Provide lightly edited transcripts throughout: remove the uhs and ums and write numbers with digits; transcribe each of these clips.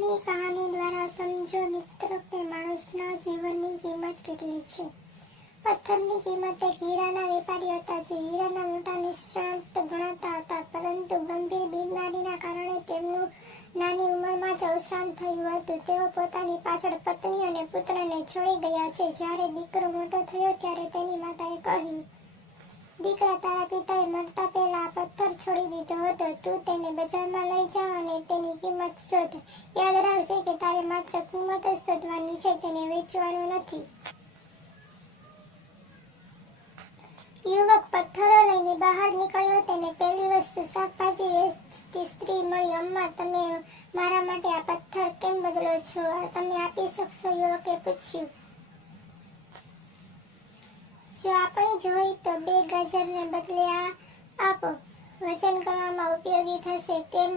પથ્થરની કહાની દ્વારા સમજો મિત્રો કે માણસના જીવનની કિંમત કેટલી છે. પથ્થરની કિંમત એક હીરાના વેપારી હતા જે હીરાના મોટા નિષ્ણાત ગણાતા હતા, પરંતુ ગંભીર બીમારીના કારણે તેમનું નાની ઉંમરમાં જ અવસાન થયું હતું. તેઓ પોતાની પાછળ પત્ની અને પુત્રને છોડી ગયા છે. જ્યારે દીકરો મોટો થયો ત્યારે તેની માતાએ કહ્યું, દીકરા, તારા પિતાએ મરતા પહેલા આ પથ્થર છોડી દીધો હતો. તું તેને બજારમાં લઈ જા અને તેની કિંમત શોધ. યાદ રાખજે કે તારે માત્ર કિંમત જ શોધવાની છે, તેને વેચવાનું નથી. યુવક પથ્થરો લઈને બહાર નીકળ્યો. તેને પહેલી વસ્તુ શાકભાજી વેચતી સ્ત્રી મળી. અમ્મા, તમે મારા માટે આ પથ્થર કેમ બદલો છો? તમે આપી શકશો? યુવકે પૂછ્યું. જો આપણે જોઈએ તો 2 ગાજરને બદલે આ આપો, વજન કરવામાં ઉપયોગી થશે, તેમ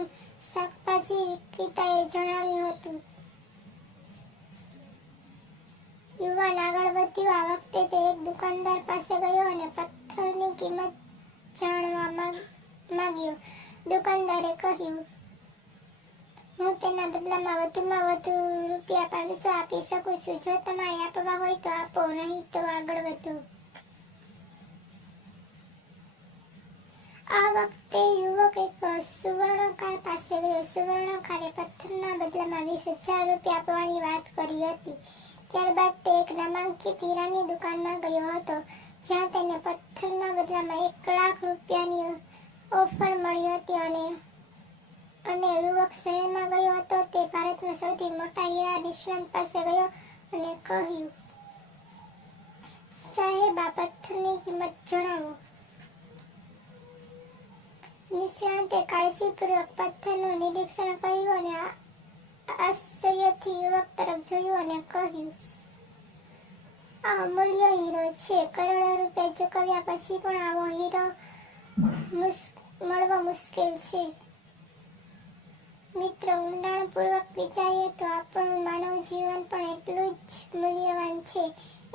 શાકભાજી વિક્રેતાએ જણાવ્યું હતું. યુવાન આગળ વધ્યો. આ વખતે તે એક દુકાનદાર પાસે ગયો અને પથ્થરની કિંમત જાણવા માંગ્યો. દુકાનદારે કહ્યું, હું તેના બદલામાં વધુમાં વધુ ₹500 આપી શકું છું. જો તમારે આપવા હોય તો આપો, નહીં તો આગળ વધો. આ વખતે યુવક એક સુવર્ણકાર પાસે ગયો. સુવર્ણકારે પથ્થરના બદલામાં ₹20,000 આપવાની વાત કરી હતી. ત્યારબાદ તે એક નામાંકિત હીરાની દુકાનમાં ગયો હતો, જ્યાં તેને પથ્થરના બદલામાં ₹1,00,000ની ઓફર મળી હતી. અને યુવક શહેરમાં ગયો હતો. તે ભારતમાં સૌથી મોટા હીરા નિષ્ણાત પાસે ગયો અને કહ્યું, સાહેબ, આ પથ્થરની કિંમત જણાવો. નિષ્ણાતે કાળજીપૂર્વક પથ્થરનું નિરીક્ષણ કર્યું અને આશ્ચર્યથી યુવક તરફ જોયું અને કહ્યું, આ અમૂલ્ય હીરો છે. કરોડો રૂપિયા ચૂકવ્યા પછી પણ આવો હીરો મળવો મુશ્કેલ છે. મિત્રો, ઊંડાણપૂર્વક વિચારીએ તો આપણું માનવ જીવન પણ એટલું જ મૂલ્યવાન છે.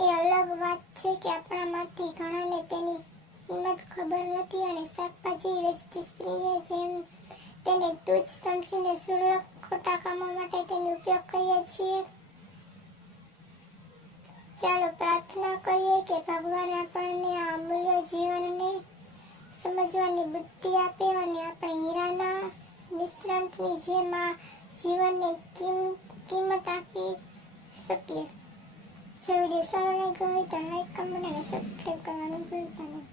એ અલગ વાત છે કે આપણામાંથી ઘણાને તેની કિંમત ખબર નથી અને શાકભાજી વેચતી સ્ત્રીને જેમ તેને તુચ્છ સમજીને ક્ષુલ્લક ખોટા કામો માટે તેનો ઉપયોગ કરીએ છીએ. ચાલો પ્રાર્થના કરીએ કે ભગવાન આપણને આ અમૂલ્ય જીવનને સમજવાની બુદ્ધિ આપે અને આપણે હીરાના નિષ્ણાતની જેમ આ જીવનને કિંમત આપી શકીએ. જો વિડીયો સારો લાગ્યો હોય તો લાઈક, કમેન્ટ અને સબસ્ક્રાઈબ કરવાનું ભૂલતા નહીં.